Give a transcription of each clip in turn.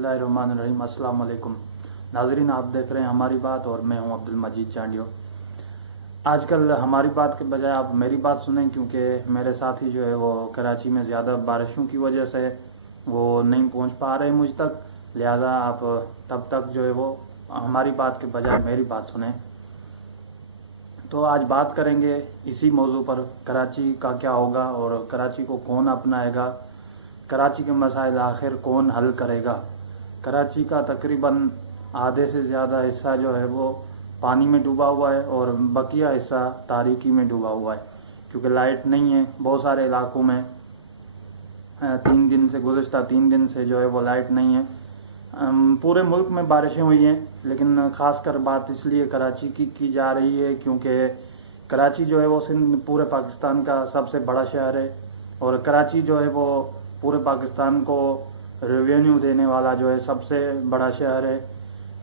बिस्मिल्लाहिर्रहमानिर्रहीम। अस्सलाम वालेकुम नाज़रीन, आप देख रहे हैं हमारी बात और मैं हूं अब्दुल मजीद चांडियो। आजकल हमारी बात के बजाय आप मेरी बात सुनें, क्योंकि मेरे साथी जो है वो कराची में ज़्यादा बारिशों की वजह से वो नहीं पहुंच पा रहे मुझ तक। लिहाजा आप तब तक जो है वो हमारी बात के बजाय मेरी बात सुनें। तो आज बात करेंगे इसी मौजू पर, कराची का क्या होगा और कराची को कौन अपनाएगा, कराची के मसाइल आखिर कौन हल करेगा। कराची का तकरीबन आधे से ज़्यादा हिस्सा जो है वो पानी में डूबा हुआ है और बकिया हिस्सा तारीकी में डूबा हुआ है, क्योंकि लाइट नहीं है। बहुत सारे इलाकों में 3 दिन से जो है वो लाइट नहीं है। पूरे मुल्क में बारिशें हुई हैं, लेकिन ख़ासकर बात इसलिए कराची की जा रही है क्योंकि कराची जो है वो सिंध पूरे पाकिस्तान का सबसे बड़ा शहर है और कराची जो है वो पूरे पाकिस्तान को रेवेन्यू देने वाला जो है सबसे बड़ा शहर है।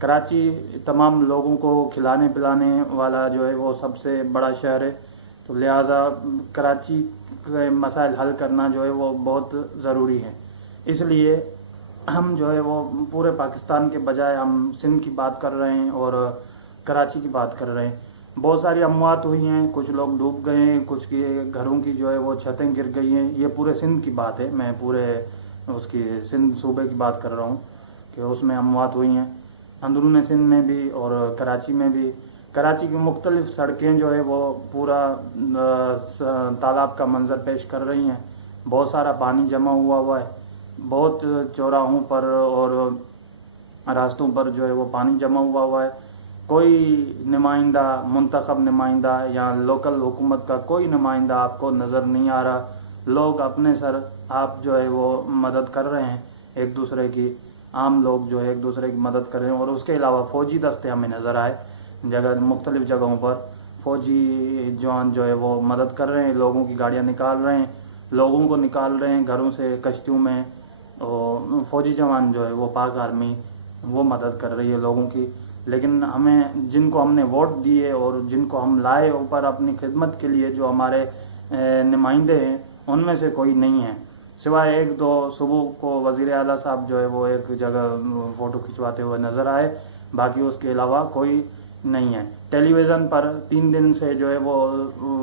कराची तमाम लोगों को खिलाने पिलाने वाला जो है वो सबसे बड़ा शहर है। तो लिहाजा कराची के मसाइल हल करना जो है वो बहुत ज़रूरी है। इसलिए हम जो है वो पूरे पाकिस्तान के बजाय हम सिंध की बात कर रहे हैं और कराची की बात कर रहे हैं। बहुत सारी अमवात हुई हैं, कुछ लोग डूब गए हैं, कुछ के घरों की जो है वो छतें गिर गई हैं। ये पूरे सिंध की बात है, मैं पूरे उसकी सिंध सूबे की बात कर रहा हूँ कि उसमें अमवात हुई हैं, अंदरून सिंध में भी और कराची में भी। कराची की मुख्तलिफ सड़कें जो है वो पूरा तालाब का मंजर पेश कर रही हैं। बहुत सारा पानी जमा हुआ है, बहुत चौराहों पर और रास्तों पर जो है वो पानी जमा हुआ है। कोई नुमाइंदा, मुंतखब नुमाइंदा या लोकल हुकूमत का कोई नुमाइंदा आपको नज़र नहीं आ रहा। लोग अपने सर आप जो है वो मदद कर रहे हैं एक दूसरे की, आम लोग जो है एक दूसरे की मदद कर रहे हैं। और उसके अलावा फ़ौजी दस्ते हमें नज़र आए मुख्तलिफ जगहों पर। फ़ौजी जवान जो है वो मदद कर रहे हैं, लोगों की गाड़ियाँ निकाल रहे हैं, लोगों को निकाल रहे हैं घरों से कश्तियों में। और फ़ौजी जवान जो है वो पाक आर्मी वो मदद कर रही है लोगों की। लेकिन हमें, जिनको हमने वोट दिए और जिनको हम लाए ऊपर अपनी खिदमत के लिए, जो हमारे नुमाइंदे हैं, उनमें से कोई नहीं है, सिवाय एक दो। सुबह को वज़ीर आला साहब जो है वो एक जगह फ़ोटो खिंचवाते हुए नज़र आए, बाकी उसके अलावा कोई नहीं है। टेलीविज़न पर 3 दिन से जो है वो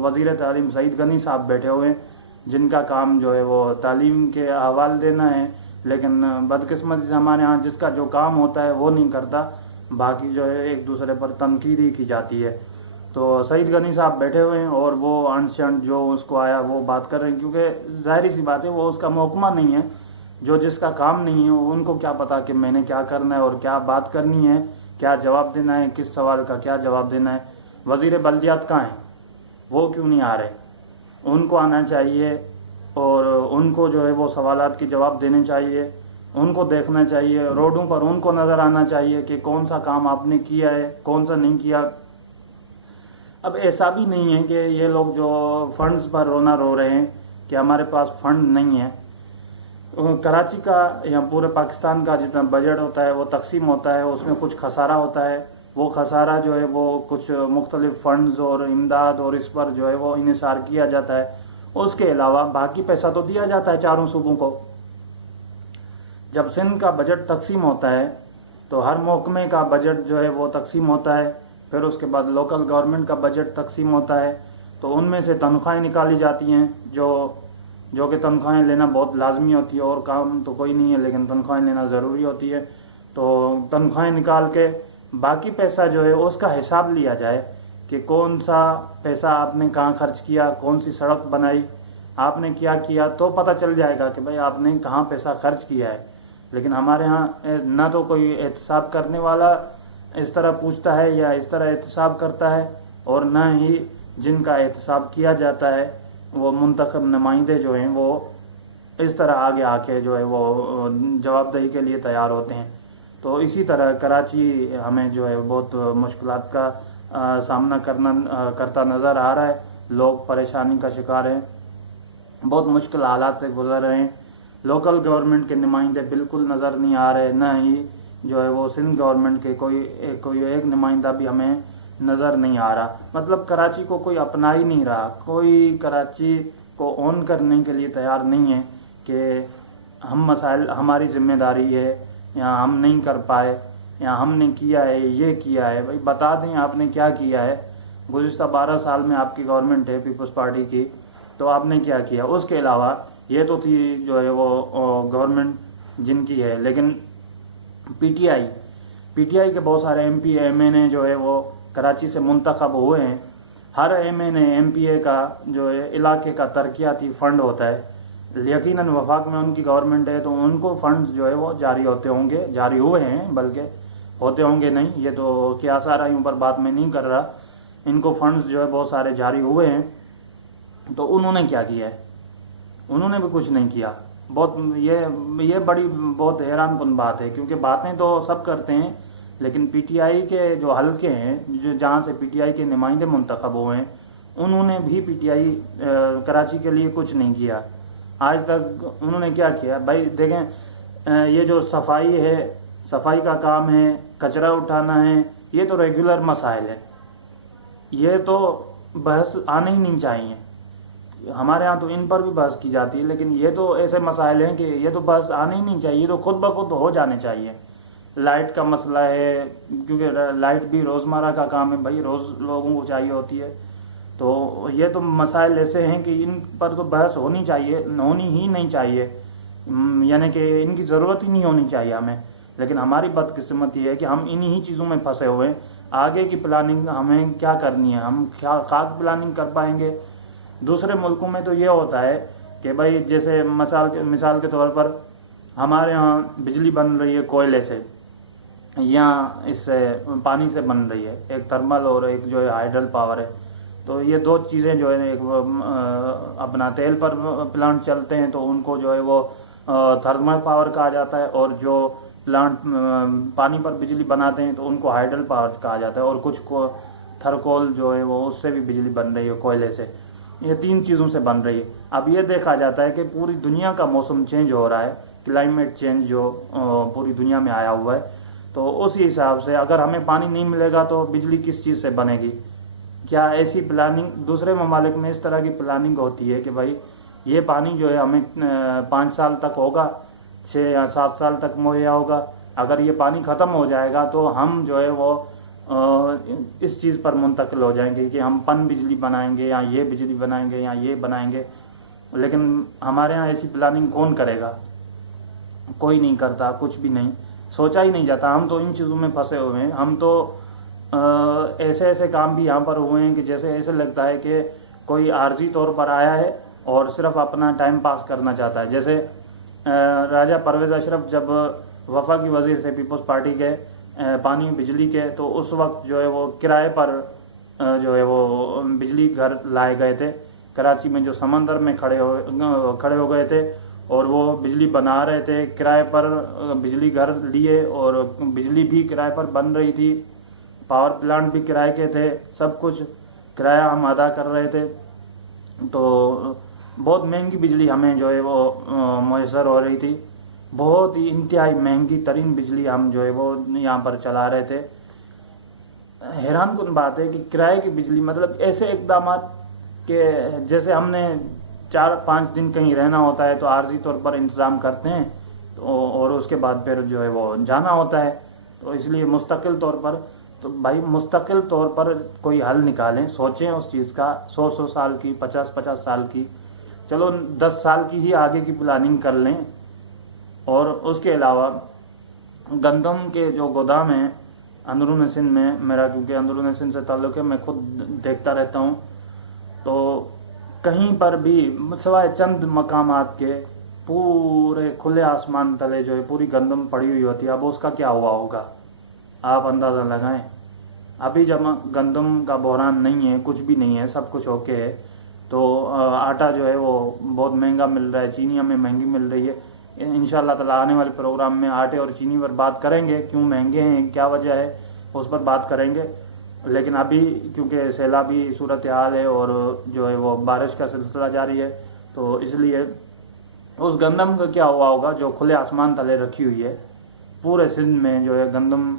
वज़ीर तालीम सईद गनी साहब बैठे हुए हैं, जिनका काम जो है वो तालीम के अहवाल देना है। लेकिन बदकिस्मती से हमारे यहाँ जिसका जो काम होता है वो नहीं करता, बाकी जो है एक दूसरे पर तनकीद ही की जाती है। तो सईद गनी साहब बैठे हुए हैं और वो अनशन जो उसको आया वो बात कर रहे हैं, क्योंकि जाहिर सी बात है वो उसका मौकमा नहीं है। जो जिसका काम नहीं है उनको क्या पता कि मैंने क्या करना है और क्या बात करनी है, क्या जवाब देना है, किस सवाल का क्या जवाब देना है। वज़ीर बल्दियात कहाँ हैं, वो क्यों नहीं आ रहे? उनको आना चाहिए और उनको जो है वो सवालात के जवाब देने चाहिए, उनको देखना चाहिए, रोडों पर उनको नज़र आना चाहिए कि कौन सा काम आपने किया है, कौन सा नहीं किया। अब ऐसा भी नहीं है कि ये लोग जो फंड्स पर रोना रो रहे हैं कि हमारे पास फंड नहीं है। कराची का या पूरे पाकिस्तान का जितना बजट होता है वो तकसीम होता है, उसमें कुछ खसारा होता है। वो खसारा जो है वो कुछ मुख्तलिफ फंड्स और इमदाद और इस पर जो है वो इन्हिसार किया जाता है। उसके अलावा बाकी पैसा तो दिया जाता है चारों सूबों को। जब सिंध का बजट तकसीम होता है तो हर महकमे का बजट जो है वो तकसीम होता है, फिर उसके बाद लोकल गवर्नमेंट का बजट तकसीम होता है। तो उनमें से तनख्वाहें निकाली जाती हैं, जो कि तनख्वाहें लेना बहुत लाजमी होती है, और काम तो कोई नहीं है लेकिन तनख्वाहें लेना ज़रूरी होती है। तो तनख्वाहें निकाल के बाकी पैसा जो है उसका हिसाब लिया जाए कि कौन सा पैसा आपने कहाँ खर्च किया, कौन सी सड़क बनाई, आपने क्या किया, तो पता चल जाएगा कि भाई आपने कहाँ पैसा खर्च किया है। लेकिन हमारे यहाँ ना तो कोई एहतसाब करने वाला इस तरह पूछता है या इस तरह एहतसाब करता है, और ना ही जिनका एहतसाब किया जाता है वो मुंतखब नुमाइंदे जो हैं वो इस तरह आगे आके जो है वो जवाबदेही के लिए तैयार होते हैं। तो इसी तरह कराची हमें जो है बहुत मुश्किलात का सामना करता नज़र आ रहा है। लोग परेशानी का शिकार हैं, बहुत मुश्किल हालात से गुजर रहे हैं। लोकल गवर्नमेंट के नुमाइंदे बिल्कुल नज़र नहीं आ रहे, ना ही जो है वो सिंध गवर्नमेंट के कोई एक नुमाइंदा भी हमें नज़र नहीं आ रहा। मतलब कराची को कोई अपना ही नहीं रहा, कोई कराची को ओन करने के लिए तैयार नहीं है कि हम मसाइल, हमारी जिम्मेदारी है या हम नहीं कर पाए या हमने किया है, ये किया है। भाई बता दें आपने क्या किया है। गुज़िश्ता 12 साल में आपकी गवर्नमेंट है पीपल्स पार्टी की, तो आपने क्या किया। उसके अलावा ये तो थी जो है वो गवर्नमेंट जिनकी है, लेकिन पीटीआई के बहुत सारे एमपी एमएनए जो है वो कराची से मुंतखब हुए हैं। हर एमएनए एमपीए का जो है इलाके का तरक्याती फंड होता है। यकीनन वफाक में उनकी गवर्नमेंट है तो उनको फंड जो है वो जारी होते होंगे, जारी हुए हैं, बल्कि होते होंगे नहीं, ये तो क्या साराइयों पर बात मैं नहीं कर रहा। इनको फंड्स जो है बहुत सारे जारी हुए हैं। तो उन्होंने क्या किया है? उन्होंने भी कुछ नहीं किया। बहुत ये बड़ी बहुत हैरानकुन बात है, क्योंकि बातें तो सब करते हैं, लेकिन पीटीआई के जो हलके हैं, जो जहाँ से पीटीआई के नुमाइंदे मुंतखब हुए हैं, उन्होंने भी पीटीआई कराची के लिए कुछ नहीं किया आज तक। उन्होंने क्या किया भाई देखें, ये जो सफाई है, सफाई का काम है, कचरा उठाना है, ये तो रेगुलर मसाइल है, ये तो बहस आने ही नहीं चाहिए। हमारे यहाँ तो इन पर भी बहस की जाती है, लेकिन ये तो ऐसे मसाइल हैं कि ये तो बहस आने ही नहीं चाहिए, ये तो खुद ब खुद हो जाने चाहिए। लाइट का मसला है, क्योंकि लाइट भी रोज़मर्रा का काम है भाई, रोज़ लोगों को चाहिए होती है। तो ये तो मसाइल ऐसे हैं कि इन पर तो बहस होनी चाहिए, होनी ही नहीं चाहिए, यानी कि इनकी ज़रूरत ही नहीं होनी चाहिए हमें। लेकिन हमारी बदकिस्मती है कि हम इन्हीं चीज़ों में फंसे हुए हैं। आगे की प्लानिंग हमें क्या करनी है, हम क्या खास प्लानिंग कर पाएंगे। दूसरे मुल्कों में तो ये होता है कि भाई जैसे मिसाल के तौर पर हमारे यहाँ बिजली बन रही है कोयले से या इससे पानी से बन रही है, एक थर्मल और एक जो है हाइडल पावर है। तो ये दो चीज़ें जो है, एक अपना तेल पर प्लांट चलते हैं तो उनको जो है वो थर्मल पावर कहा जाता है, और जो प्लांट पानी पर बिजली बनाते हैं तो उनको हाइडल पावर कहा जाता है। और कुछ को थर्कोल जो है वो उससे भी बिजली बन रही है कोयले से। ये तीन चीज़ों से बन रही है। अब ये देखा जाता है कि पूरी दुनिया का मौसम चेंज हो रहा है, क्लाइमेट चेंज जो पूरी दुनिया में आया हुआ है, तो उसी हिसाब से अगर हमें पानी नहीं मिलेगा तो बिजली किस चीज़ से बनेगी। क्या ऐसी प्लानिंग दूसरे ममालिक में इस तरह की प्लानिंग होती है कि भाई ये पानी जो है हमें 5 साल तक होगा, 6 या 7 साल तक मुहैया होगा। अगर ये पानी ख़त्म हो जाएगा तो हम जो है वो इस चीज़ पर मुंतकिल हो जाएंगे कि हम पन बिजली बनाएंगे या ये बिजली बनाएंगे या ये बनाएंगे। लेकिन हमारे यहाँ ऐसी प्लानिंग कौन करेगा? कोई नहीं करता, कुछ भी नहीं सोचा ही नहीं जाता। हम तो इन चीज़ों में फंसे हुए हैं। हम तो ऐसे ऐसे काम भी यहाँ पर हुए हैं कि जैसे ऐसे लगता है कि कोई आर्जी तौर पर आया है और सिर्फ अपना टाइम पास करना चाहता है। जैसे राजा परवेज़ अशरफ जब वफाकी वजीर थे पीपल्स पार्टी के पानी बिजली के, तो उस वक्त जो है वो किराए पर जो है वो बिजली घर लाए गए थे। कराची में जो समंदर में खड़े हो गए थे और वो बिजली बना रहे थे, किराए पर बिजली घर लिए और बिजली भी किराए पर बन रही थी, पावर प्लांट भी किराए के थे, सब कुछ किराया हम अदा कर रहे थे। तो बहुत महंगी बिजली हमें जो है वो मैसर हो रही थी, बहुत ही इंतहाई महंगी तरीन बिजली हम जो है वो यहाँ पर चला रहे थे। हैरानकुन बात है कि किराए की बिजली, मतलब ऐसे इकदाम के जैसे हमने 4-5 दिन कहीं रहना होता है तो आर्जी तौर पर इंतज़ाम करते हैं तो और उसके बाद फिर जो है वो जाना होता है। तो इसलिए मुस्तकिल तौर पर, तो भाई मुस्तकिल तौर पर कोई हल निकालें, सोचें उस चीज़ का। 100 साल की, 50 साल की, चलो 10 साल की ही आगे की प्लानिंग कर लें। और उसके अलावा गंदम के जो गोदाम हैं अंदरून सिंध में, मेरा क्योंकि अंदरून सिंध से ताल्लुक़ है, मैं खुद देखता रहता हूँ, तो कहीं पर भी सिवाय चंद मकामात के पूरे खुले आसमान तले जो है पूरी गंदम पड़ी हुई होती है। अब उसका क्या हुआ होगा आप अंदाज़ा लगाएं। अभी जब गंदम का बहरान नहीं है, कुछ भी नहीं है, सब कुछ ओके है, तो आटा जो है वो बहुत महंगा मिल रहा है, चीनी हमें महंगी मिल रही है। इंशाअल्लाह ताला आने वाले प्रोग्राम में आटे और चीनी पर बात करेंगे, क्यों महंगे हैं, क्या वजह है, उस पर बात करेंगे। लेकिन अभी क्योंकि सैलाबी सूरत हाल है और जो है वो बारिश का सिलसिला जारी है, तो इसलिए उस गंदम का क्या हुआ होगा जो खुले आसमान तले रखी हुई है। पूरे सिंध में जो है गंदम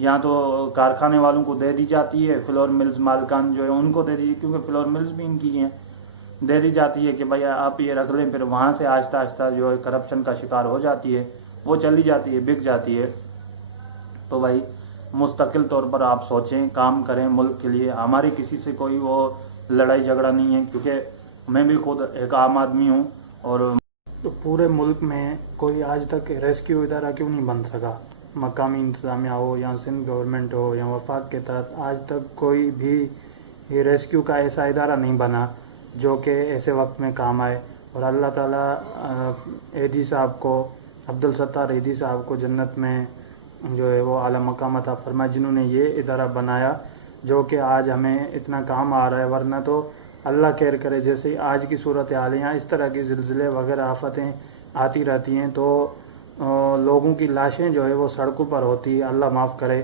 यहाँ तो कारखाने वालों को दे दी जाती है, फ्लोर मिल्स मालकान जो है उनको दे दी, क्योंकि फ्लोर मिल्स भी इनकी हैं, दे दी जाती है कि भाई आप ये रख लें। फिर वहाँ से आहिस्ता आहिस्ता जो है करप्शन का शिकार हो जाती है वो चली जाती है, बिक जाती है। तो भाई मुस्तकिल तौर पर आप सोचें, काम करें मुल्क के लिए। हमारी किसी से कोई वो लड़ाई झगड़ा नहीं है, क्योंकि मैं भी खुद एक आम आदमी हूँ। और तो पूरे मुल्क में कोई आज तक रेस्क्यू इदारा क्यों नहीं बन सका? मकामी इंतजामिया हो या सिंध गवर्नमेंट हो या वफाक के तहत, आज तक कोई भी ये रेस्क्यू का ऐसा इदारा नहीं बना जो कि ऐसे वक्त में काम आए। और अल्लाह ताला एडी साहब को, अब्दुल सत्तार एडी साहब को जन्नत में जो है वो आला मकाम अता फरमाए, जिन्होंने ये इदारा बनाया जो कि आज हमें इतना काम आ रहा है। वरना तो अल्लाह खैर करे, जैसे आज की सूरत हाल यहाँ इस तरह की ज़िलज़िले वगैरह आफतें आती रहती हैं तो लोगों की लाशें जो है वो सड़कों पर होती है, अल्लाह माफ़ करे।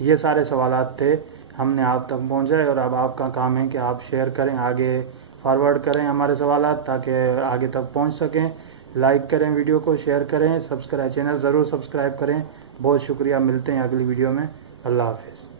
ये सारे सवालात थे, हमने आप तक पहुँचाए और अब आपका काम है कि आप शेयर करें, आगे फॉरवर्ड करें हमारे सवालात, ताकि आगे तक पहुँच सकें। लाइक करें वीडियो को, शेयर करें, चैनल ज़रूर सब्सक्राइब करें। बहुत शुक्रिया, मिलते हैं अगली वीडियो में। अल्लाह हाफिज़।